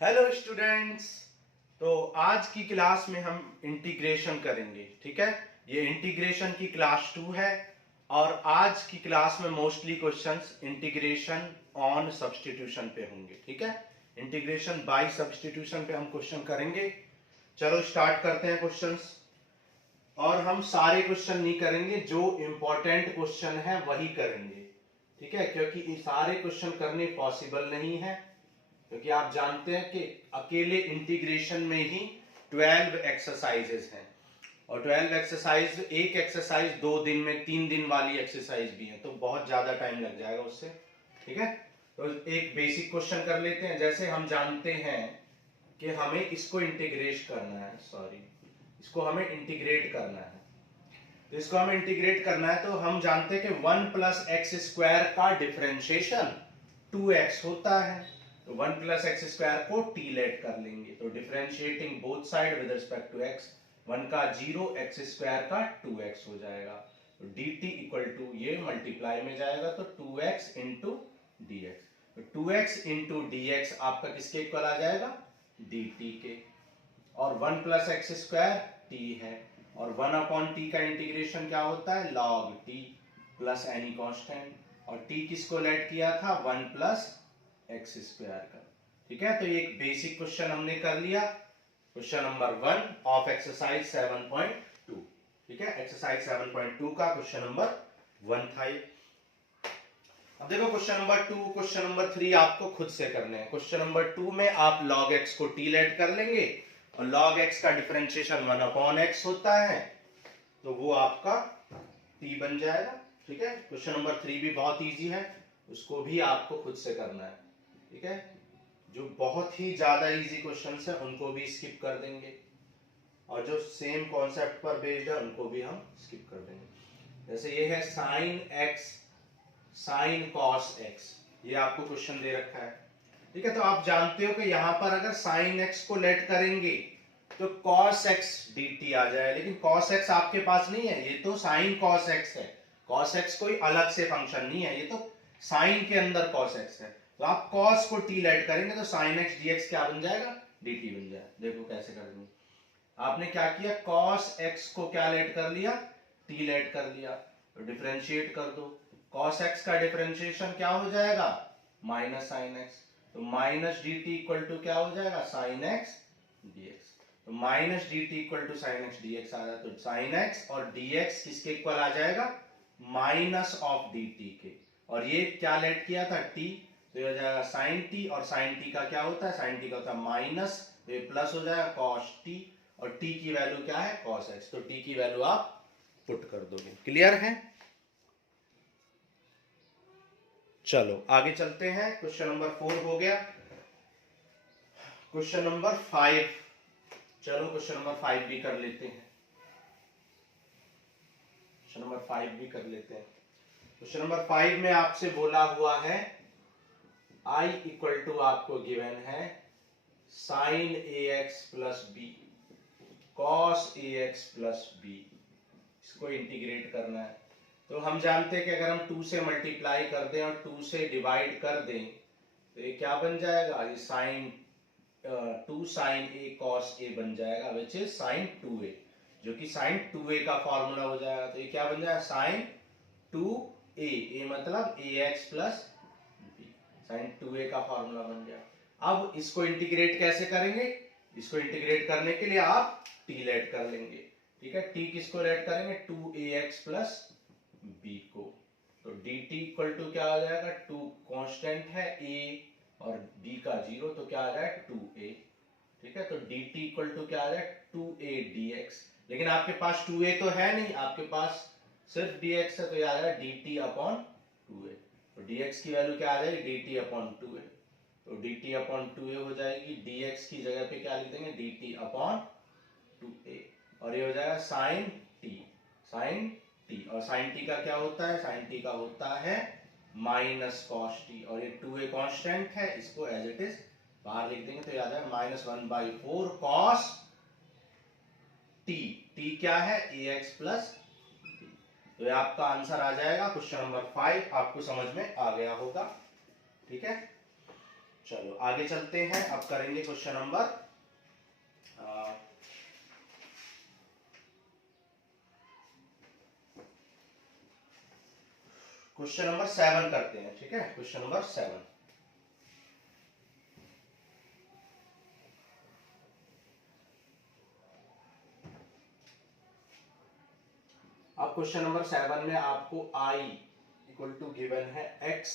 Hello students. तो आज की क्लास में हम इंटीग्रेशन करेंगे। ठीक है, ये इंटीग्रेशन की क्लास 2 है और आज की क्लास में mostly questions integration on substitution पे होंगे। ठीक है, इंटीग्रेशन बाय सब्स्टिट्यूशन पे हम क्वेश्चन करेंगे। चलो स्टार्ट करते हैं क्वेश्चंस। और हम सारे क्वेश्चन नहीं करेंगे, जो इंपॉर्टेंट क्वेश्चन है वही करेंगे। ठीक है, क्योंकि ये सारे क्वेश्चन करने पॉसिबल नहीं है, क्योंकि आप जानते हैं कि अकेले इंटीग्रेशन में ही 12 एक्सरसाइजेस हैं और 12 एक्सरसाइज, एक एक्सरसाइज 2 दिन में, 3 दिन वाली एक्सरसाइज भी है, तो बहुत ज्यादा टाइम लग जाएगा उससे। ठीक है, तो एक बेसिक क्वेश्चन कर लेते हैं। जैसे हम जानते हैं कि हमें इसको इंटीग्रेट करना है, इसको हमें इंटीग्रेट करना है। तो इसको हमें इंटीग्रेट करना है, तो हम जानते हैं कि 1 प्लस एक्स स्क्वायर का डिफरेंशिएशन 2x होता है। तो 1 प्लस एक्स स्क्वायर को टी लेट कर लेंगे, तो differentiating both side with respect to x, 1 का 0, एक्स स्क्वायर का 2x हो जाएगा। तो dt इक्वल टू, ये मल्टीप्लाई में जाएगा तो 2x इंटू डी एक्स। तो 2x इंटू डी एक्स आपका किसके इक्वल आ जाएगा? dt के। और 1 प्लस एक्स स्क्वायर टी है, और 1 अपॉन टी का इंटीग्रेशन क्या होता है? Log T plus any constant. और टी किसको लेट किया था? 1 प्लस एक्स स्क्वायर का। ठीक है, तो ये एक बेसिक क्वेश्चन हमने कर लिया, क्वेश्चन नंबर 1 ऑफ एक्सरसाइज 7.2। ठीक है, एक्सरसाइज 7.2 का क्वेश्चन नंबर 1 था ये। अब देखो क्वेश्चन नंबर 2, क्वेश्चन नंबर 3 आपको खुद से करने हैं। क्वेश्चन नंबर 2 में आप log x को t लेट कर लेंगे, और log x का डिफरेंशिएशन 1 अपॉन x होता है, तो वो आपका t बन जाएगा। ठीक है, क्वेश्चन नंबर 3 भी बहुत इजी है, उसको भी आपको खुद से करना है। ठीक है, जो बहुत ही ज्यादा इजी क्वेश्चंस है उनको भी स्किप कर देंगे, और जो सेम कॉन्सेप्ट पर बेस्ड है उनको भी हम स्किप कर देंगे। जैसे ये है sine x sine cos x, ये आपको क्वेश्चन दे रखा है। ठीक है, तो आप जानते हो कि यहां पर अगर साइन एक्स को लेट करेंगे तो कॉस एक्स dt आ जाए, लेकिन कॉस एक्स आपके पास नहीं है, ये तो साइन कॉस एक्स है। कॉस एक्स कोई अलग से फंक्शन नहीं है, ये तो साइन के अंदर कॉस एक्स है। तो आप कॉस को t लेट करेंगे तो साइन एक्स dx क्या बन जाएगा? dt बन जाएगा। देखो कैसे करेंगे। आपने क्या किया? कॉस एक्स को क्या लेट कर लिया? t लेट कर लिया, तो डिफरेंशिएट कर दो। cos x का डिफरेंशिएशन क्या हो जाएगा? Minus sine X. तो minus D T equal to क्या हो जाएगा? Sine X dx। तो minus D T equal to sine X dx आ जाए, तो साइन एक्स और dx किसके इक्वल आ जाएगा? माइनस ऑफ डी टी के। और ये क्या लेट किया था? t, तो ये हो जाएगा साइन t, और साइन t का क्या होता है? साइन t का होता है माइनस, तो ये प्लस हो जाएगा cos t, और t की वैल्यू क्या है? cos x। तो t की वैल्यू आप पुट कर दोगे। क्लियर है? चलो आगे चलते हैं। क्वेश्चन नंबर 4 हो गया। क्वेश्चन नंबर 5, चलो क्वेश्चन नंबर 5 भी कर लेते हैं। क्वेश्चन नंबर 5 भी कर लेते हैं। क्वेश्चन नंबर 5 में आपसे बोला हुआ है i इक्वल टू, आपको गिवन है sign A x plus B cos A x plus B, इसको इंटीग्रेट करना है। तो हम जानते हैं कि अगर हम 2 से मल्टीप्लाई कर दें और 2 से डिवाइड कर दें तो ये क्या बन जाएगा? ये sign 2 sign A cos A बन जाएगा, विच इज साइन 2a, जो कि साइन 2a का फॉर्मूला हो जाएगा। तो ये क्या बन जाएगा? साइन 2a, ए मतलब ax plus b, sign 2a का फॉर्मूला बन गया। अब इसको इंटीग्रेट कैसे करेंगे? इसको इंटीग्रेट करने के लिए आप t लेट कर लेंगे। ठीक है, t किसको लेट करेंगे? 2ax प्लस b को। तो dt इक्वल टू क्या आ जाएगा? 2 कांस्टेंट है a और b का 0, तो क्या आ जाएगा? 2a। ठीक है, तो dt इक्वल टू क्या आ जाएगा? 2a dx। लेकिन आपके पास 2a तो है नहीं, आपके पास सिर्फ dx है, तो ये आ जाएगा dt अपॉन 2a। तो dx की वैल्यू क्या आ जाएगी? dt upon 2a। तो dt अपॉन 2a हो जाएगी, dx की जगह पे क्या लिख देंगे? dt अपॉन 2a, और ये हो जाएगा साइन t। साइन टी, और साइन टी का क्या होता है? साइन टी का होता है माइनस कॉस टी, और ये 2a कांस्टेंट है, इसको एज इट इज बाहर लिख देंगे, तो याद है -1/4 कॉस टी। टी क्या है? ax plus b। तो ये आपका आंसर आ जाएगा। क्वेश्चन नंबर 5 आपको समझ में आ गया होगा। ठीक है, चलो आगे चलते हैं, अब करेंगे क्वेश्चन नंबर क्वेश्चन नंबर 7 करते हैं। ठीक है, क्वेश्चन नंबर 7। अब क्वेश्चन नंबर 7 में आपको i इक्वल टू गिवन है x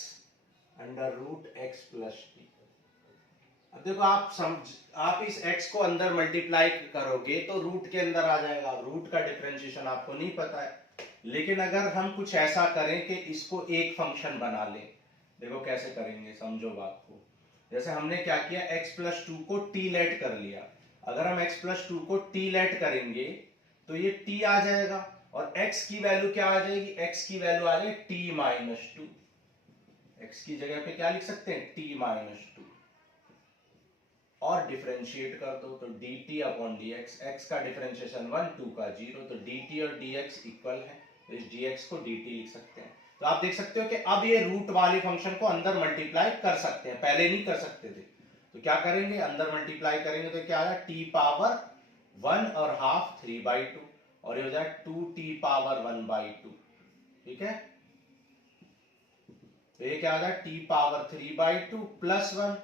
under root x plus t. अब देखो आप इस x को अंदर मल्टीप्लाई करोगे तो रूट के अंदर आ जाएगा। रूट का डिफरेंशिएशन आपको नहीं पता है, लेकिन अगर हम कुछ ऐसा करें कि इसको एक फंक्शन बना लें, देखो कैसे करेंगे, समझो बात को। जैसे हमने क्या किया, x प्लस टू को t लेट कर लिया। अगर हम x प्लस टू को t लेट करेंगे तो ये t आ जाएगा और x की वैल्यू क्या आ जाएगी, x की वैल्यू आ जाएगी t माइनस टू। x की जगह पे क्या लिख सकते हैं, t माइनस टू, और डिफरेंशिएट कर दो तो dt अपॉन dx। x का डिफरेंशिएशन 1, 2 का 0, तो dt और dx इक्वल है, तो इस dx को dt लिख सकते हैं। तो आप देख सकते हो कि अब ये रूट वाले फंक्शन को अंदर मल्टीप्लाई कर सकते हैं, पहले नहीं कर सकते थे। तो क्या करेंगे, अंदर मल्टीप्लाई करेंगे तो क्या आया, t पावर 1 और हाफ 3/2, और ये हो जाए 2t पावर 1/2। ठीक है, तो ये क्या आ जाए, t power 3/2 plus 1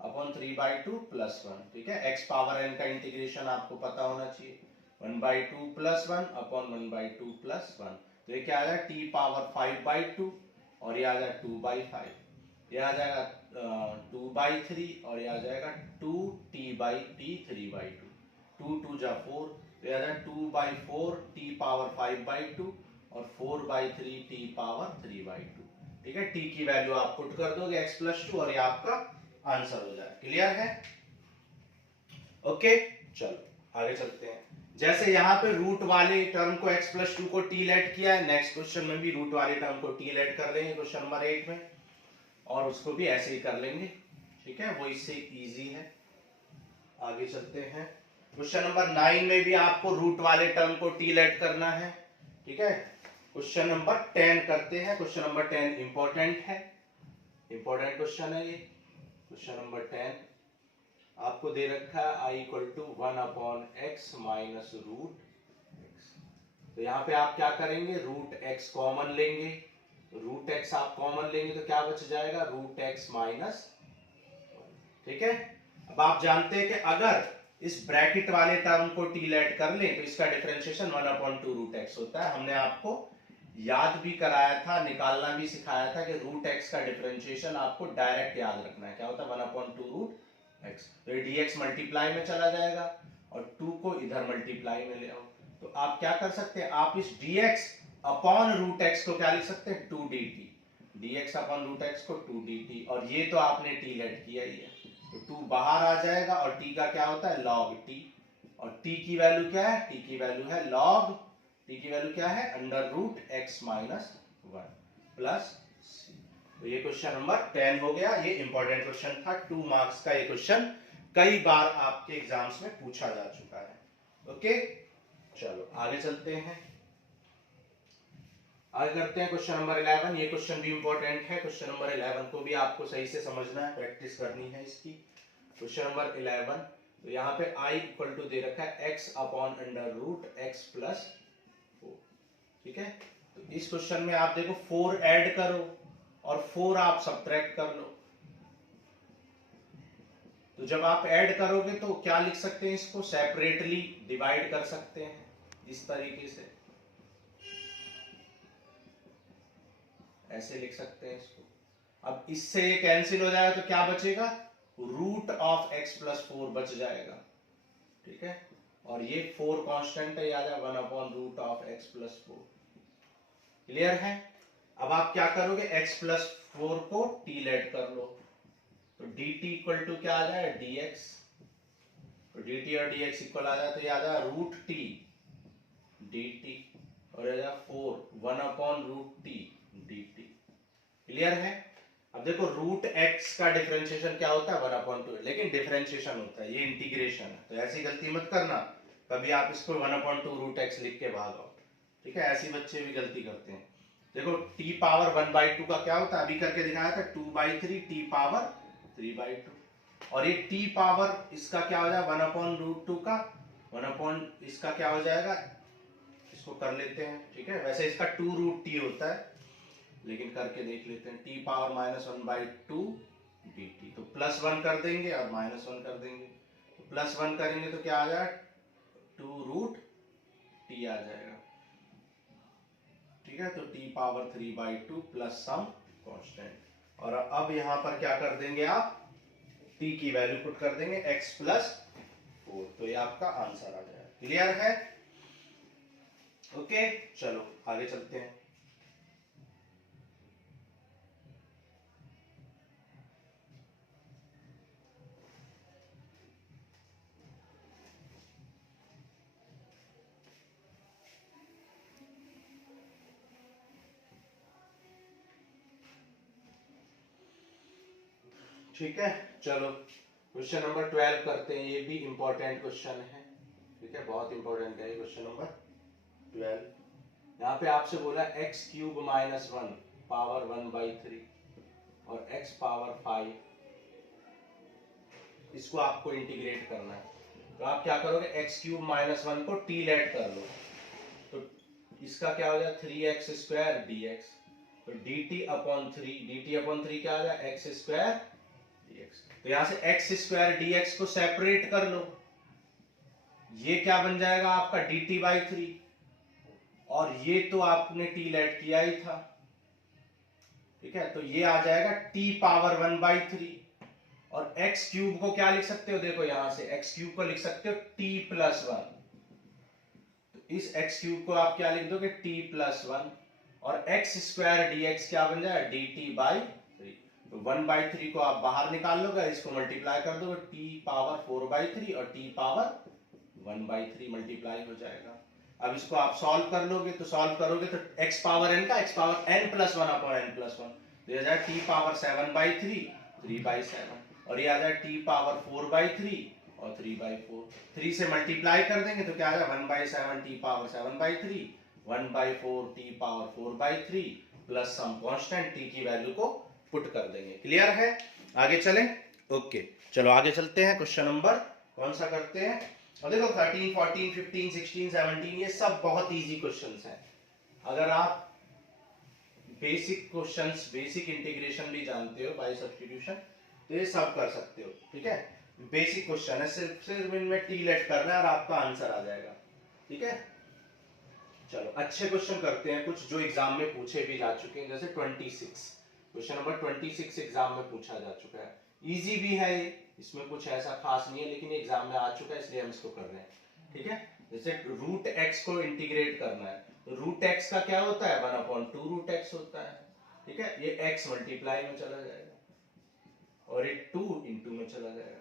upon 3/2 plus 1। ठीक है, x पावर n का इंटीग्रेशन आपको पता होना चाहिए, 1/2 प्लस 1 अपॉन 1/2 प्लस 1। तो ये क्या आ जाएगा, t पावर 5/2 और ये आ जाएगा 2/5, ये आ जाएगा 2/3 और ये आ जाएगा 2t/p 3/2, 2 2 जा 4, तो ये आ जाएगा 2/4 t पावर 5/2 और 4/3 t पावर 3/2। ठीक है, t की वैल्यू आप पुट कर दोगे x प्लस टू और ये आपका आंसर हो जाए। क्लियर है, ओके। चलो आगे चलते हैं। जैसे यहाँ पे रूट वाले टर्म को x प्लस टू को t लेट किया है, नेक्स्ट क्वेश्चन में भी रूट वाले टर्म को t लेट कर लेंगे क्वेश्चन नंबर 8 में, और उसको भी ऐसे ही कर लेंगे। ठीक है, वो इससे इजी है। आगे चलते हैं, क्वेश्चन नंबर 9 में भी आपको रूट वाले टर्म को t लेट करना है। ठीक है, क्वेश्चन नंबर 10 करते हैं। क्वेश्चन नंबर 10 इंपॉर्टेंट है, इंपॉर्टेंट क्वेश्चन है ये। क्वेश्चन नंबर 10 आपको दे रखा है i equal to 1 upon x minus root x. तो यहाँ पे आप क्या करेंगे, रूट x कॉमन लेंगे, रूट x आप कॉमन लेंगे तो क्या बच जाएगा, रूट x माइनस। ठीक है, अब आप जानते हैं कि अगर इस ब्रैकेट वाले टर्म को t लेट कर लें तो इसका डिफरेंशिएशन 1/2 रूट x होता है। हमने आपको याद भी कराया था, निकालना भी सिखाया था कि रूट x का डिफरेंशिएशन आपको डायरेक्ट याद रखना है, क्या होता है 1/2 रूट x। तो ये dx मल्टीप्लाई में चला जाएगा और 2 को इधर मल्टीप्लाई में ले आओ, तो आप क्या कर सकते हैं, आप इस dx अपॉन रूट x को क्या लिख सकते हैं, 2dt, dx upon root x को 2dt, और ये तो आपने t लेट किया ही है, तो 2 बाहर आ जाएगा और t का क्या होता है, log t, और t की वैल्यू क्या है, t की वैल्यू है log, t की वैल्यू क्या है, under root x minus 1 plus c। तो ये क्वेश्चन नंबर 10 हो गया। ये इंपॉर्टेंट क्वेश्चन था, 2 मार्क्स का ये क्वेश्चन कई बार आपके एग्जाम्स में पूछा जा चुका है। ओके, चलो आगे चलते हैं, आगे करते हैं क्वेश्चन नंबर 11। ये क्वेश्चन भी इंपॉर्टेंट है, क्वेश्चन नंबर 11 को भी आपको सही से समझना है, प्रैक्टिस करनी है इसकी। क्वेश्चन नंबर 11, तो यहाँ पे i इक्वल टू दे रखा है x upon under root x plus 4। ठीक है, तो इस क्वेश्चन में आप देखो 4 ऐड करो और 4 आप सब्ट्रैक्ट कर लो। तो जब आप ऐड करोगे तो क्या लिख सकते हैं, इसको सेपरेटली डिवाइड कर सकते हैं इस तरीके से, ऐसे लिख सकते हैं इसको। अब इससे ये कैंसिल हो जाएगा तो क्या बचेगा, रूट ऑफ x प्लस 4 बच जाएगा। ठीक है, और ये 4 कांस्टेंट है, याद है 1 upon root of x plus 4। Clear है, अब आप क्या करोगे, x प्लस 4 को t लेट कर लो, तो dt इक्वल टू क्या आ जाए, dx, तो dt और dx इक्वल आ जाए तो याद है रूट t dt, और आ जाए 4 1 upon root t dt। Clear है, अब देखो रूट x का डिफरेंशिएशन क्या होता है, 1/2, लेकिन डिफरेंशिएशन होता है, ये इंटीग्रेशन है, तो ऐसी गलती मत करना कभी आप इसको 1/2 रूट x लिख के भागो। ठीक है, ऐसी बच्चे भी गलती करते हैं। देखो t पावर 1/2 का क्या होता है, अभी करके दिखाया था 2/3 t पावर 3/2 और ये t पावर इसका क्या हो जाएगा 1/√2 का 1 इसका क्या हो जाएगा, इसको कर लेते हैं, ठीक है। वैसे इसका 2√t होता है लेकिन करके देख लेते हैं, t पावर -1/2 dt, तो +1 कर देंगे और -1 कर देंगे, तो +1 करेंगे तो क्या आ जाएगा 2√t आ जाएगा, ठीक है। तो t power 3/2 plus some constant, और अब यहां पर क्या कर देंगे आप, t की वैल्यू पुट कर देंगे x + 4, तो ये आपका आंसर आ जाएगा। क्लियर है? ओके, चलो आगे चलते हैं। ठीक है, चलो क्वेश्चन नंबर 12 करते हैं। ये भी इंपॉर्टेंट क्वेश्चन है, ठीक है, बहुत इंपॉर्टेंट है ये क्वेश्चन नंबर 12। यहाँ पे आपसे बोला x³ - 1 पावर 1/3 और x पावर 5, इसको आपको इंटीग्रेट करना है। तो आप क्या करोगे, x³ - 1 को t लेट कर लो, तो इसका क्या हो जाएगा 3x² dx, तो dt/3 क्या आ जाएगा x² dx। तो यहां से x² dx को सेपरेट कर लो, ये क्या बन जाएगा आपका dt/3, और ये तो आपने t लेट किया ही था, ठीक है। तो ये आ जाएगा t पावर 1/3, और x³ को क्या लिख सकते हो, देखो यहां से x³ को लिख सकते हो t+1, तो इस x³ को आप क्या लिख दोगे t+1, और x² dx क्या बन जाएगा dt/3, तो 1/3 को आप बाहर निकाल लोगे, इसको मल्टीप्लाई कर दोगे t पावर 4/3 और t पावर 1/3 मल्टीप्लाई हो जाएगा। अब इसको आप सॉल्व कर लोगे, तो सॉल्व करोगे तो x पावर n का x पावर n+1/n+1, तो ये आ जाएगा t पावर 7/3 3/7, और ये आ जाएगा t पावर 4/3 और 3/4, 3 से मल्टीप्लाई कर देंगे तो क्या आ जाएगा 1/7 t power 7/3 1/4 t power 4/3 plus some constant t की वैल्यू को पुट कर देंगे। क्लियर है? आगे चलें? ओके, चलो आगे चलते हैं। क्वेश्चन नंबर कौन सा करते हैं, और देखो 13, 14, 15, 16, 17 ये सब बहुत इजी क्वेश्चंस हैं। अगर आप बेसिक क्वेश्चंस, बेसिक इंटीग्रेशन भी जानते हो बाय सब्स्टिट्यूशन, तो ये सब कर सकते हो, ठीक है। बेसिक क्वेश्चन है, सिर्फ इनमें टी लेट करना है और आपका आंसर आ जाएगा, ठीक है। चलो अच्छे क्वेश्चन करते हैं, कुछ जो एग्जाम में पूछे भी जा चुके हैं, जैसे 26 क्वेश्चन नंबर 26 एग्जाम में पूछा जा चुका है, इजी भी है ये, इसमें कुछ ऐसा खास नहीं है, लेकिन एग्जाम में आ चुका है इसलिए हम इसको कर रहे हैं, ठीक है। जैसे √x को इंटीग्रेट करना है, तो √x का क्या होता है 1/2√x होता है, ठीक है। ये x मल्टीप्लाई में चला जाएगा और ये 2 इंटू में चला जाएगा,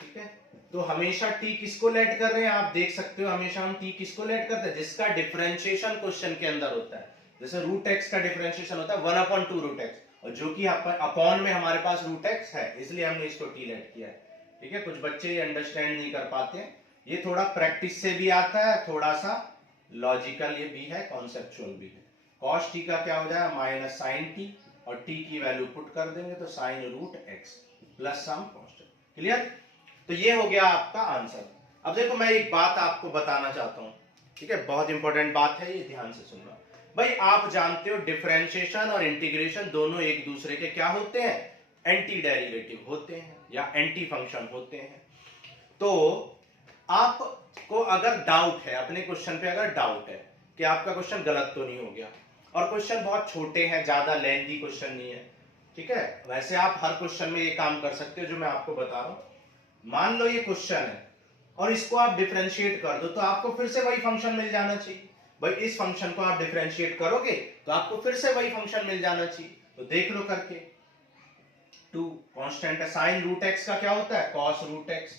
ठीक है। तो हमेशा t किसको लेट कर रहे हैं, आप देख सकते हो हमेशा हम t किसको लेट करते हैं, जिसका डिफरेंशिएशन क्वेश्चन के अंदर होता है। जैसे √x का डिफरेंशिएशन होता है 1/2√x, और जो कि अपॉन में हमारे पास √x है, इसलिए हमने इसको t लेट किया है, ठीक है। कुछ बच्चे ये अंडरस्टैंड नहीं कर पाते हैं, ये थोड़ा प्रैक्टिस से भी आता है, थोड़ा सा लॉजिकल ये भी है, कॉन्सेप्चुअल भी है। cos t का क्या हो जाएगा -sin t, और t की वैल्यू पुट कर देंगे तो sin√x plus some constant. Clear? तो ये हो गया आपका आंसर। अब देखो मैं एक बात आपको बताना चाहता हूं, ठीक है, बहुत इंपॉर्टेंट बात है ये, ध्यान से सुनना भाई। आप जानते हो डिफरेंशिएशन और इंटीग्रेशन दोनों एक दूसरे के क्या होते हैं, एंटी डेरिवेटिव होते हैं या एंटी फंक्शन होते हैं। तो आपको अगर डाउट है, अपने क्वेश्चन पे अगर डाउट है कि आपका क्वेश्चन गलत तो नहीं हो गया, और क्वेश्चन बहुत छोटे हैं, ज्यादा लेंथी क्वेश्चन नहीं है, ठीक है। वैसे आप हर क्वेश्चन में ये काम कर सकते हो जो मैं आपको बता रहा हूं। मान लो ये क्वेश्चन है और इसको आप डिफरेंशिएट कर दो, तो आपको फिर से वही फंक्शन मिल जाना चाहिए। भाई इस फंक्शन को आप डिफरेंशिएट करोगे तो आपको फिर से वही फंक्शन मिल जाना चाहिए, तो देख लो करके। 2 कांस्टेंट है, sin√x का क्या होता है cos√x,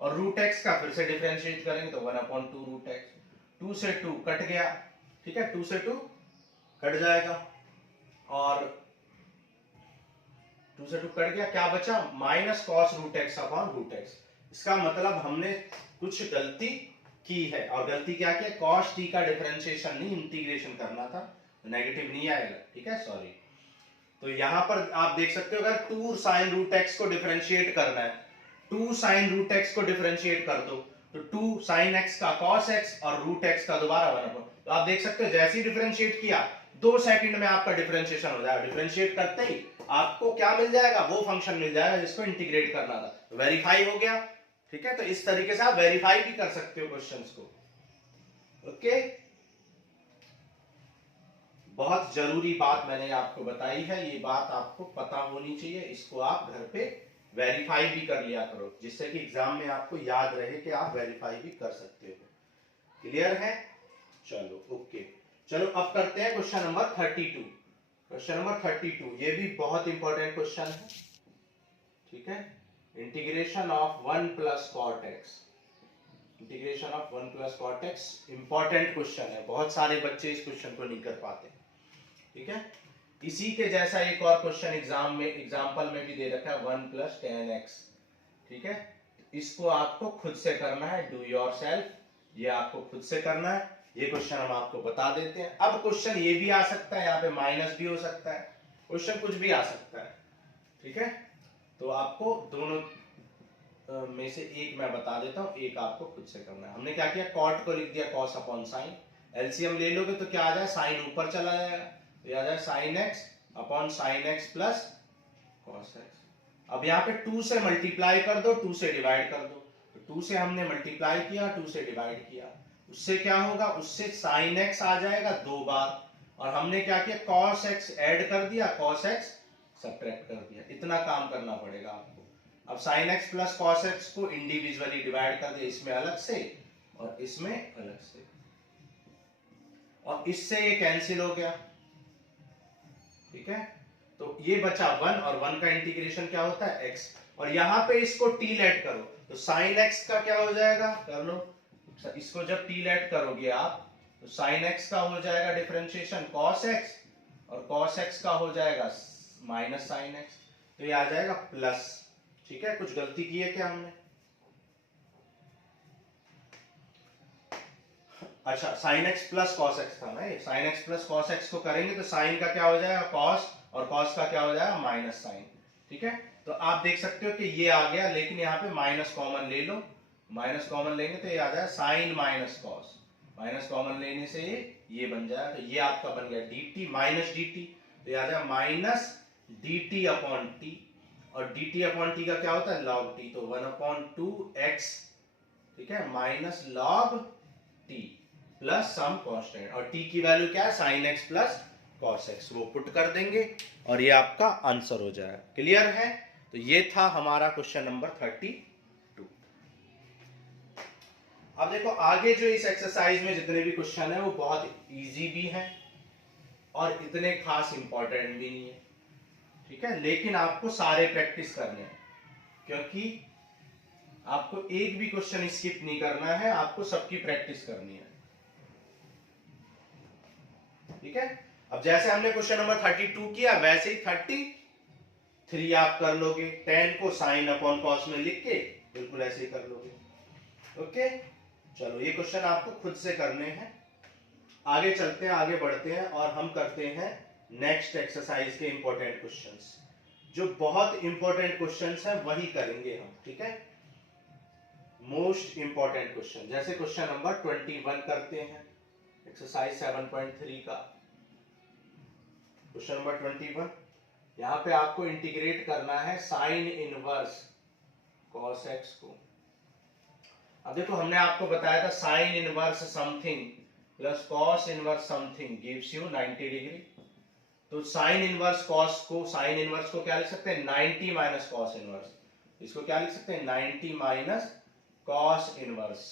और √x का फिर से डिफरेंशिएट करेंगे तो 1/2√x, 2 से 2 कट गया, ठीक है, 2 से 2 कट जाएगा, और 2 से 2 कट गया, क्या बचा -cos√x/√x। इसका मतलब हमने कुछ गलती की है, और गलती क्या की है, cos t का डिफरेंशिएशन नहीं इंटीग्रेशन करना था, नेगेटिव नहीं आएगा, ठीक है, सॉरी। तो यहां पर आप देख सकते हो, अगर 2 sin रूट एक्स को डिफरेंशिएट करना है, 2 sin रूट एक्स को डिफरेंशिएट कर दो, तो 2 sin x का cos x और रूट x का दोबारा 1 अपॉन, तो आप देख सकते हो जैसे ही डिफरेंशिएट किया 2 सेकंड में आपका डिफरेंशिएशन हो जाएगा। डिफरेंशिएट करते ही आपको क्या मिल जाएगा, वो फंक्शन मिल जाएगा जिसको इंटीग्रेट करना था, वेरीफाई हो गया। ठीक है, तो इस तरीके से आप वेरीफाई भी कर सकते हो क्वेश्चंस को। ओके, बहुत जरूरी बात मैंने आपको बताई है, ये बात आपको पता होनी चाहिए, इसको आप घर पे वेरीफाई भी कर लिया करो, जिससे कि एग्जाम में आपको याद रहे कि आप वेरीफाई भी कर सकते हो। क्लियर है? चलो ओके, चलो अब करते हैं क्वेश्चन नंबर 32। क्वेश्चन नंबर 32 ये भी बहुत इंपॉर्टेंट क्वेश्चन है। ठीक है, integration of 1 plus cot x, integration of 1 plus cot x important question है, बहुत सारे बच्चे इस क्वेश्चन को नहीं कर पाते। ठीक है, इसी के जैसा एक और क्वेश्चन एग्जाम में, एग्जाम्पल में भी दे रखा है 1 प्लस 10x। ठीक है, इसको आपको खुद से करना है, डू योरसेल्फ, ये आपको खुद से करना है। ये क्वेश्चन हम आपको बता देते हैं। अब क्वेश्चन ये भी आ सकता है, यहाँ पे माइनस भी हो सकता है, क्वेश्चन कुछ भी आ सकता है। ठीक है, तो आपको दोनों में से एक मैं बता देता हूं, एक आपको खुद से करना है। हमने क्या किया, कॉट को लिख दिया कॉस अपॉन साइन, एलसीएम ले लोगे तो क्या आ जाए, साइन ऊपर चला जाएगा, तो आ जाए sine x upon sine x plus cos x. अब यहाँ पे 2 से मल्टीप्लाई कर दो, 2 से डिवाइड कर दो, तो 2 से हमने मल्टीप्लाई किया, 2 से डिवाइड किया, उससे क्या होगा, उससे साइन एक्स आ जाएगा 2 बार, और हमने क्या किया, कॉस एक्स ऐड कर दिया, कॉस एक्स सब्ट्रैक्ट कर दिया। इतना काम करना पड़ेगा आपको। अब sine x plus cos x को इंडिविजुअली डिवाइड कर दिया, इसमें अलग से और इसमें अलग से, और इससे ये कैंसिल हो गया। ठीक है, तो ये बचा 1, और 1 का इंटीग्रेशन क्या होता है, x, और यहां पे इसको t लेट करो, तो sin x का क्या हो जाएगा, कर लो, इसको जब t लेट करोगे आप, तो sin x का हो जाएगा डिफरेंशिएशन cos x, और cos x का हो जाएगा माइनस sin x, तो ये आ जाएगा प्लस। ठीक है, कुछ गलती की है क्या हमने? अच्छा, sin x plus cos x था ना, ये sin x plus cos x को करेंगे तो sin का क्या हो जाएगा cos, और cos का क्या हो जाएगा माइनस sin। ठीक है, तो आप देख सकते हो कि ये आ गया, लेकिन यहाँ पे माइनस कॉमन ले लो, माइनस कॉमन लेंगे तो ये आ जाएगा sin minus cos, minus common लेने से ये बन जाएगा, तो ये आपका बन गया dt माइनस dt, तो ये आ जाएगा माइनस dt अपॉन t, और dt अपॉन t का क्या होता है log t, तो 1/2x। ठीक है, minus log t plus some constant, और t की वैल्यू क्या है, sin x plus cos x, वो पुट कर देंगे और ये आपका आंसर हो जाएगा। क्लियर है? तो ये था हमारा क्वेश्चन नंबर 32। अब देखो आगे जो इस एक्सरसाइज में जितने भी क्वेश्चन है वो बहुत इजी भी हैं और इतने खास इंपॉर्टेंट भी नहीं है। ठीक है, लेकिन आपको सारे प्रैक्टिस करने हैं, क्योंकि आपको एक भी क्वेश्चन स्किप नहीं करना है, आपको सबकी प्रैक्टिस करनी है। ठीक है, अब जैसे हमने क्वेश्चन नंबर 32 किया, वैसे ही 33 आप कर लोगे, 10 को साइन अपॉन कॉस में लिख के बिल्कुल ऐसे ही कर लोगे। ओके, चलो ये क्वेश्चन आपको खुद से करने हैं। आगे चलते हैं, आगे बढ़ते हैं, और हम करते हैं नेक्स्ट एक्सरसाइज के इंपॉर्टेंट क्वेश्चंस। जो बहुत इंपॉर्टेंट क्वेश्चंस हैं वही करेंगे हम। ठीक है, मोस्ट इंपॉर्टेंट क्वेश्चन, जैसे क्वेश्चन नंबर 21 करते हैं, एक्सरसाइज 7.3 का क्वेश्चन नंबर 21। यहां पे आपको इंटीग्रेट करना है साइन इनवर्स cos x को। अब देखो हमने आपको बताया था sine inverse something plus cos inverse something gives you 90 degree. तो साइन इनवर्स cos को, साइन इनवर्स को क्या लिख सकते हैं, 90 माइनस cos इनवर्स। इसको क्या लिख सकते हैं, 90 माइनस cos इनवर्स,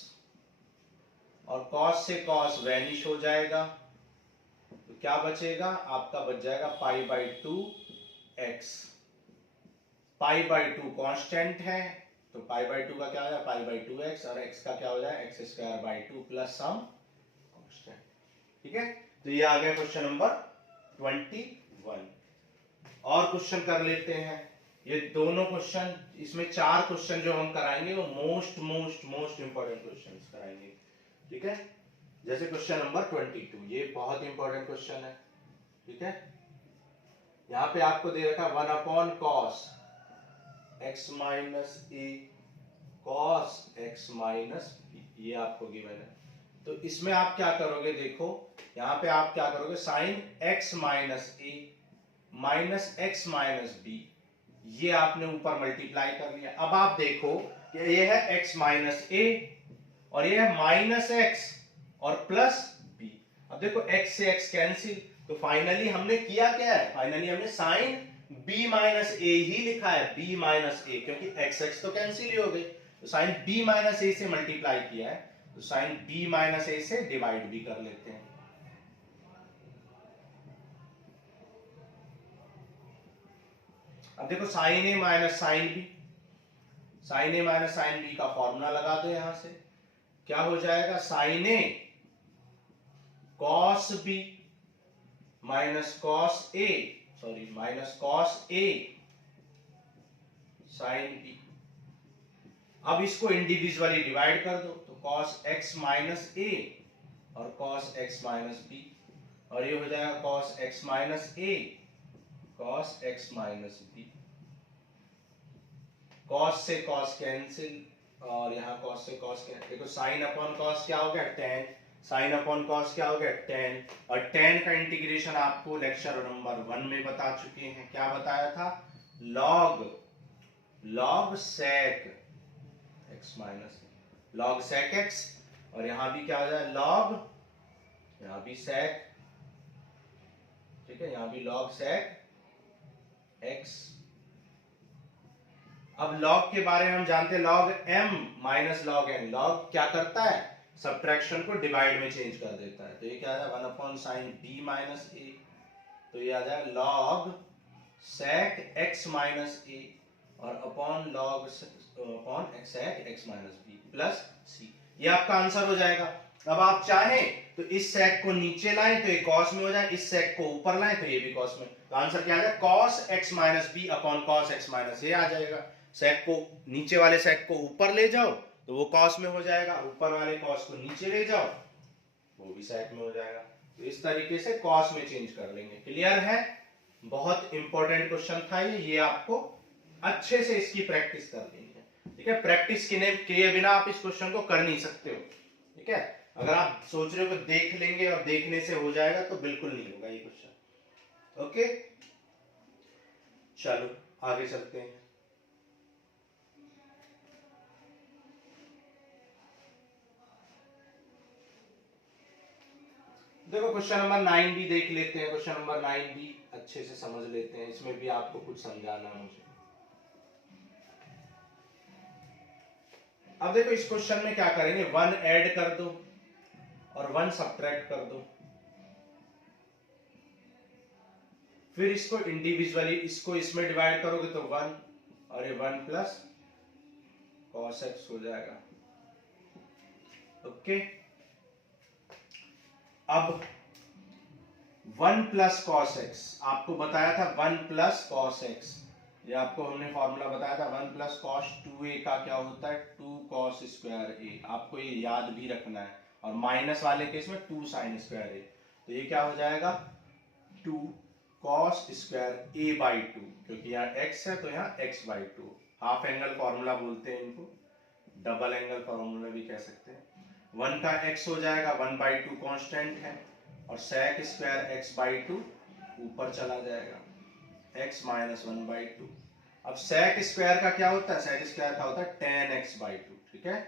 और cos से cos वैनिश हो जाएगा, तो क्या बचेगा आपका, बच जाएगा pi by 2 x. Pi by 2 constant है, तो पाई बाई 2 का क्या हो जाएगा, पाई बाई 2 एक्स, और एक्स का क्या हो जाएगा, x square by 2 plus some constant. ठीक है, तो ये आ गया क्वेश्चन नंबर 21। और क्वेश्चन कर लेते हैं, ये दोनों क्वेश्चन, इसमें 4 क्वेश्चन जो हम कराएंगे वो मोस्ट इंपॉर्टेंट क्वेश्चन कराएंगे। ठीक है, जैसे क्वेश्चन नंबर 22, ये बहुत इंपॉर्टेंट क्वेश्चन है। ठीक है, यहाँ पे आपको दे रखा 1 upon cos x minus A cos x minus B, ये आपको गिवन है। तो इसमें आप क्या करोगे, देखो यहाँ पे आप क्या करोगे, साइन x माइनस ए माइनस x माइनस बी, ये आपने ऊपर मल्टीप्लाई कर लिया। अब आप देखो कि ये है x माइनस ए और ये है माइनस x और प्लस b। अब देखो x से x कैंसिल, तो फाइनली हमने किया क्या है, फाइनली हमने साइन b माइनस ए ही लिखा है, b माइनस ए, क्योंकि x x तो कैंसिल ही हो गई, तो साइन b माइनस ए से मल्टीप्लाई किया है, तो साइन b माइनस ए से डिवाइड भी कर लेते हैं। अब देखो साइन ए माइनस साइन बी, साइन ए माइनस साइन बी का फॉर्मूला लगा दो, यहां से क्या हो जाएगा, sign A cos B minus cos A, sorry minus cos A sine B. अब इसको इंडिविजुअली डिवाइड कर दो, तो कॉस एक्स माइनस ए और कॉस एक्स माइनस बी, और ये हो जाएगा cos X minus A cos X minus B. Cos से कॉस कैंसिल और यहाँ कॉस से कॉस कैंसिल, देखो साइन अपॉन कॉस क्या हो गया, टेन, साइन अपॉन कॉस क्या हो गया, टेन, और टेन का इंटीग्रेशन आपको लेक्चर नंबर 1 में बता चुके हैं। क्या बताया था, log sec x minus log sec x, और यहां भी क्या हो जाए लॉग, यहां भी सेक, ठीक है, यहां भी लॉग सेक एक्स। अब लॉग के बारे में हम जानते हैं, log m minus log n, log क्या करता है, सब्ट्रैक्शन को डिवाइड में चेंज कर देता है, तो ये क्या आ जाए 1 upon sine b minus A, तो ये आ जाए log sec x minus A और upon log upon sec x minus B plus C, ये आपका आंसर हो जाएगा। अब आप चाहें तो इस सेक को नीचे लाएं तो ये कॉस में हो जाए, इस सेक को ऊपर लाएं तो ये भी कॉस में, तो आंसर क्या आ जाए, cos x minus B upon cos x minus A आ जाएगा। सेक को नीचे वाले सेक को ऊपर ले जाओ तो वो कॉस में हो जाएगा, ऊपर वाले कॉस को नीचे ले जाओ वो भी सेक में हो जाएगा। तो इस तरीके से कॉस में चेंज कर लेंगे। क्लियर है, बहुत इंपॉर्टेंट क्वेश्चन था ये आपको अच्छे से इसकी प्रैक्टिस कर लेनी है, ठीक है। प्रैक्टिस किए बिना आप इस क्वेश्चन को कर नहीं सकते हो, ठीक है। अगर आप सोच रहे हो कि देख लेंगे और देखने से हो जाएगा तो बिल्कुल नहीं होगा ये क्वेश्चन। ओके, चलो आगे चलते हैं। देखो क्वेश्चन नंबर 9 भी देख लेते हैं, क्वेश्चन नंबर 9 भी अच्छे से समझ लेते हैं, इसमें भी आपको कुछ समझाना है मुझे। अब देखो इस क्वेश्चन में क्या करेंगे, 1 ऐड कर दो और 1 सब्ट्रैक्ट कर दो, फिर इसको इंडिविजुअली इसको इसमें डिवाइड करोगे तो 1 और ये 1 प्लस cos x हो जाएगा। ओके, अब 1 प्लस cos x आपको बताया था, 1 प्लस cos x, ये आपको हमने फॉर्मूला बताया था, 1 प्लस cos 2a का क्या होता है 2 cos स्क्वायर a, आपको ये याद भी रखना है, और माइनस वाले केस में 2 sin स्क्वायर a, तो ये क्या हो जाएगा 2 cos स्क्वायर a बाई 2, क्योंकि यहाँ x है तो यहाँ x by 2, half angle formula बोलते हैं इनको, डबल एंगल फॉर्मूला भी कह सकते हैं। 1 का x हो जाएगा 1 बाई 2 कॉन्स्टेंट है, और sec स्क्वायर x बाई 2 ऊपर चला जाएगा x माइनस 1 बाई 2। अब sec स्क्वायर का क्या होता है, sec स्क्वायर का होता है tan x बाई 2, ठीक है।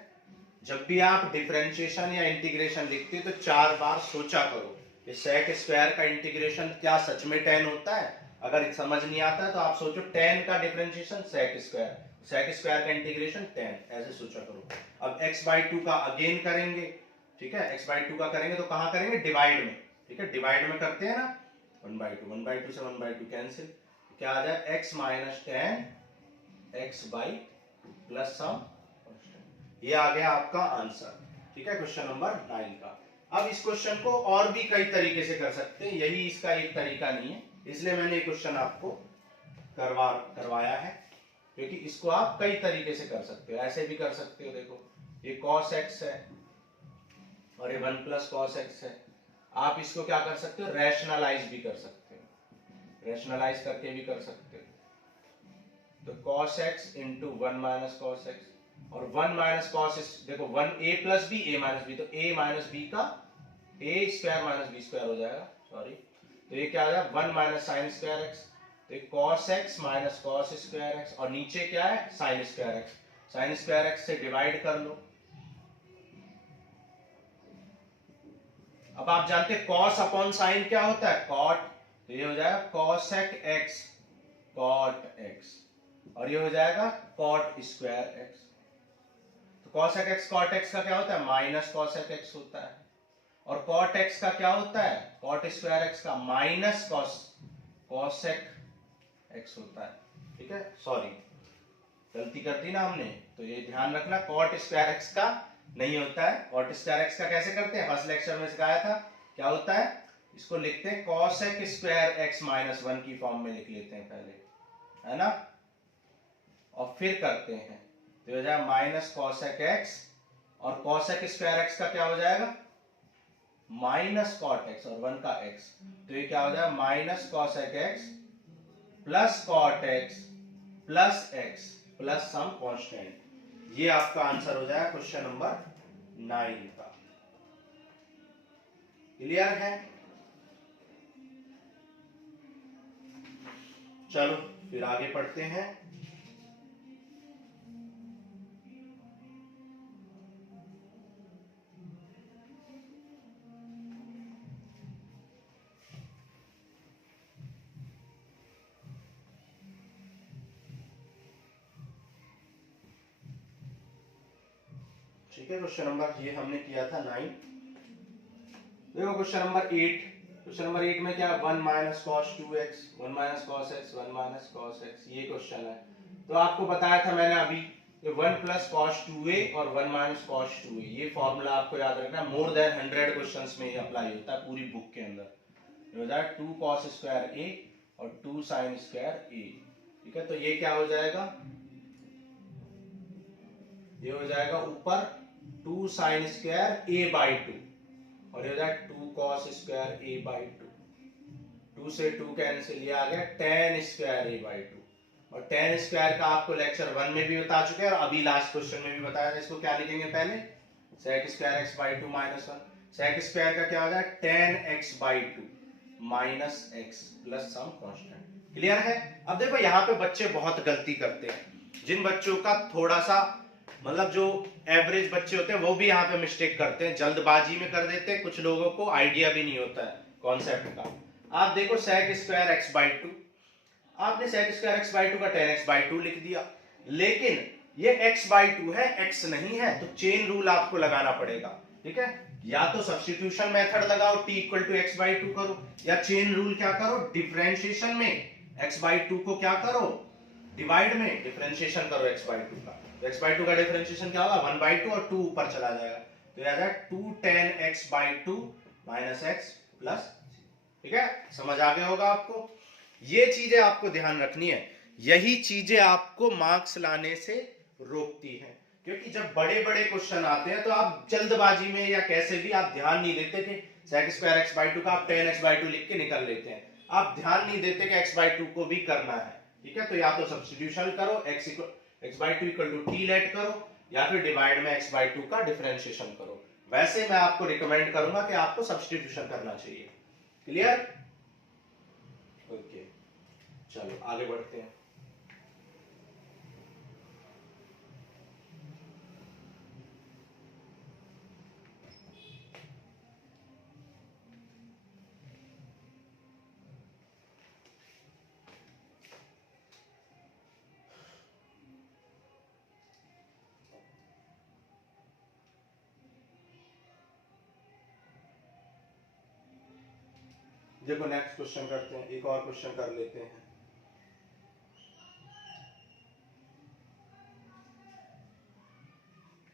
जब भी आप डिफरेंशिएशन या इंटीग्रेशन लिखते हो तो 4 बार सोचा करो कि sec स्क्वायर का इंटीग्रेशन क्या सच में tan होता है, अगर समझ नहीं आता है तो आप सोचो tan का डिफरेंशिएशन sec स्क्वायर का इंटीग्रेशन tan, ऐसे सोचा करो। अब x बाई 2 का अगेन करेंगे, ठीक है, x बाई 2 का करेंगे तो कहां करेंगे, डिवाइड में, ठीक है, डिवाइड में करते हैं ना, 1 बाई 2 से 1 बाई 2 कैंसिल, क्या आ जाए x minus tan x by 2 plus sum, ये आ गया आपका आंसर, ठीक है, क्वेश्चन नंबर 9 का। अब इस क्वेश्चन को और भी कई तरीके से कर सकते हैं, यही इसका एक तरीका नहीं है, इसलिए मैंने ये क्वेश्चन आपको करवाया है, क्योंकि इसको आप कई तरीके से कर सकते हो, ऐसे भी कर सकते हो, देखो ये cos x है और ये 1 प्लस cos x है, आप इसको क्या कर सकते हो, रैशनलाइज भी कर सकते हो, रैशनलाइज करके भी कर सकते हो। तो cos x into 1 minus cos x और 1 माइनस कॉस, देखो 1 a plus b a minus b, तो a माइनस बी का a square minus b square हो जाएगा, सॉरी। तो ये क्या हो जाएगा 1 माइनस साइन स्क्वायर एक्स, तो cos x minus cos square x और नीचे क्या है sine square x, sine square x से डिवाइड कर लो। अब आप जानते हैं cos अपॉन साइन क्या होता है cot, तो ये हो जाएगा cosec x cot x और ये हो जाएगा cot स्क्वायर x। तो cosec x cot x का क्या होता है माइनस cosec x होता है और cot x का क्या होता है cot स्क्वायर x का माइनस cosec x होता है, ठीक है। सॉरी गलती कर दी ना हमने, तो ये ध्यान रखना cot स्क्वायर x का नहीं होता है। cot स्क्वायर x का कैसे करते हैं, फर्स्ट लेक्चर में सिखाया था, क्या होता है इसको लिखते हैं cosec स्क्वायर x माइनस 1 की फॉर्म में लिख लेते हैं पहले, है ना, और फिर करते हैं तो हो जाएगा माइनस cosec x और cosec स्क्वायर x का क्या हो जाएगा माइनस cot x और 1 का x, तो ये क्या हो जाएगा minus cosec x plus cot x plus x plus some constant. ये आपका आंसर हो जाएगा क्वेश्चन नंबर 9 का। क्लियर है? चलो फिर आगे पढ़ते हैं। ठीक है, क्वेश्चन नंबर ये हमने किया था 9। देखो क्वेश्चन नंबर 8, क्वेश्चन नंबर 8 में क्या 1 minus cos 2x 1 minus cos x 1 minus cos x, ये क्वेश्चन है। तो आपको बताया था मैंने अभी 1 प्लस कॉस 2a और 1 माइनस कॉस 2a, ये फॉर्मूला आपको याद रखना, मोर देन 100 क्वेश्चंस में ये अप्लाई होता है पूरी बुक के अंदर। हो जाएगा 2 कॉस स्क्वायर a और 2 साइन स्क्वायर a, ठीक है। तो ये क्या हो जाएगा, ये हो जाएगा ऊपर 2 साइन स्क्वायर a बाई 2 और ये हो जाएगा 2 कॉस स्क्वायर a बाई 2, 2 से 2 कैंसिल, ये आ गया tan स्क्वायर a बाई 2। और tan स्क्वायर का आपको लेक्चर 1 में भी बता चुके हैं और अभी लास्ट क्वेश्चन में भी बताया था। इसको क्या लिखेंगे पहले sec square x by 2 minus 1, sec square का क्या हो जाएगा tan x by 2 minus x plus some constant. Clear है? अब देखो यहाँ पे बच्चे बहुत गलती करते हैं, जिन बच्चों का थोड़ा सा मतलब जो एवरेज बच्चे होते हैं वो भी यहाँ पे मिस्टेक करते हैं, जल्दबाजी में कर देते हैं, कुछ लोगों को आइडिया भी नहीं होता है कॉन्सेप्ट का। आप देखो sec स्क्वायर x बाई 2, आपने sec स्क्वायर x बाई 2 का tan x बाई 2 लिख दिया, लेकिन ये x बाई 2 है, x नहीं है, तो चेन रूल आपको लगाना पड़ेगा, ठीक है। या तो सब्स्टिट्यूशन मेथड लगाओ t equal to x by 2 करो, या चेन रूल क्या करो डिफरेंशिएशन में x बाई 2 को क्या करो डिवाइड में डिफरेंशिएशन करो x बाई 2 का। तो x बाई 2 का डिफरेंशिएशन क्या होगा 1 बाई 2 और 2 ऊपर चला जाएगा, तो ये आ जाएगा 2 tan x by 2 minus x plus, ठीक है। समझ आ गया होगा आपको, ये चीजें आपको ध्यान रखनी है, यही चीजें आपको मार्क्स लाने से रोकती हैं। क्योंकि जब बड़े बड़े क्वेश्चन आते हैं तो आप जल्दबाजी में या कैसे भी आप ध्यान नहीं देते कि sec स्क्वायर x बाई 2 का आप tan x बाई 2 लिख के निकल लेते हैं, आप ध्यान नहीं देते कि x बाई 2 को भी करना है, ठीक है। तो या तो सब्स्टिट्यूशन करो x by 2 equal to t let करो, या फिर डिवाइड में x बाई 2 का डिफरेंशिएशन करो। वैसे मैं आपको रिकमेंड करूंगा कि आपको सब्स्टिट्यूशन करना चाहिए। क्लियर? ओके, चलो आगे बढ़ते हैं। देखो नेक्स्ट क्वेश्चन करते हैं, एक और क्वेश्चन कर लेते हैं।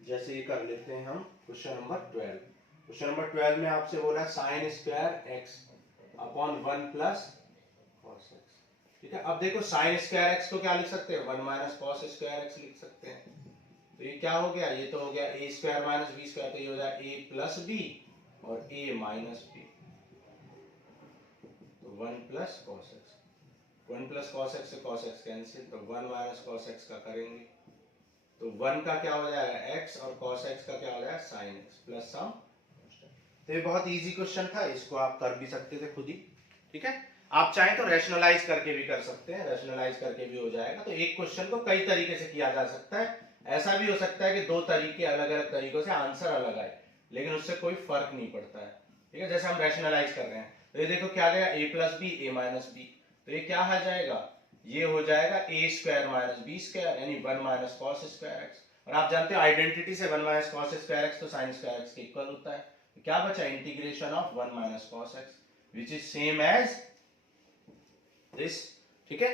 जैसे ये कर लेते हैं हम क्वेश्चन नंबर 12। क्वेश्चन नंबर 12 में आपसे बोला sign square x upon 1 plus cos x, ठीक है। अब देखो साइन स्क्वायर एक्स को क्या लिख सकते हैं 1 माइनस कॉस स्क्वायर एक्स लिख सकते हैं। तो ये क्या हो गया, ये तो हो गया ए स्क्वायर माइनस बी स्क्वायर, तो ये हो जाएगा ए प्लस बी और ए माइनस बी, तो 1 plus cos x. 1 plus cos x से कॉस एक्स कैंसिल, तो 1 माइनस कॉस एक्स का करेंगे तो 1 का क्या हो जाएगा x और cos x का क्या हो जाएगा sin x प्लस सम। तो ये बहुत इजी क्वेश्चन था, इसको आप कर भी सकते थे खुद ही, ठीक है। आप चाहें तो रैशनलाइज करके भी कर सकते हैं, रैशनलाइज करके भी हो जाएगा। तो एक क्वेश्चन को कई तरीके से किया जा सकता है, ऐसा भी हो सकता है कि दो तरीके अलग अलग तरीकों से आंसर अलग आए, लेकिन उससे कोई फर्क नहीं पड़ता है, ठीक है। जैसे हम रैशनलाइज कर रहे हैं तो ये देखो क्या आ गया a plus b a minus b, तो ये क्या आ जाएगा, ये हो जाएगा a square minus b square यानी 1 माइनस कॉस स्क्वायर एक्स। और आप जानते हो आइडेंटिटी से 1 माइनस कॉस स्क्वायर एक्स तो साइन स्क्वायर एक्स के इक्वल होता है। तो क्या बचा, integration of 1 minus cos x which is same as this, ठीक है।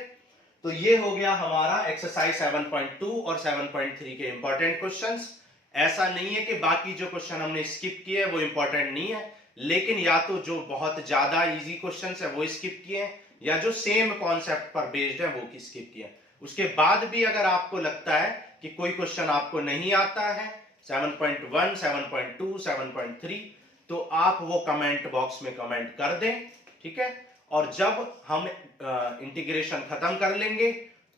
तो ये हो गया हमारा एक्सरसाइज 7.2 और 7.3 के इंपॉर्टेंट क्वेश्चंस। ऐसा नहीं है कि बाकी जो क्वेश्चन हमने स्किप किए वो इंपॉर्टेंट नहीं है, लेकिन या तो जो बहुत ज्यादा इजी क्वेश्चंस है वो स्किप किए हैं, या जो सेम कॉन्सेप्ट पर बेस्ड है वो स्किप किए हैं। उसके बाद भी अगर आपको लगता है कि कोई क्वेश्चन आपको नहीं आता है 7.1, 7.2, 7.3, तो आप वो कमेंट बॉक्स में कमेंट कर दें, ठीक है। और जब हम इंटीग्रेशन खत्म कर लेंगे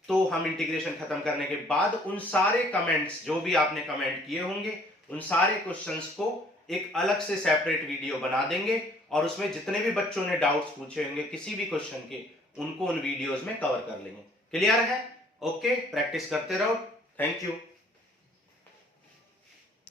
तो हम इंटीग्रेशन खत्म करने के बाद उन सारे कमेंट्स जो भी आपने कमेंट किए होंगे उन सारे क्वेश्चंस को एक अलग से सेपरेट वीडियो बना देंगे और उसमें जितने भी बच्चों ने डाउट्स पूछे होंगे किसी भी क्वेश्चन के उनको उन वीडियोस में कवर कर लेंगे। क्लियर है? ओके, प्रैक्टिस करते रहो। Thank you.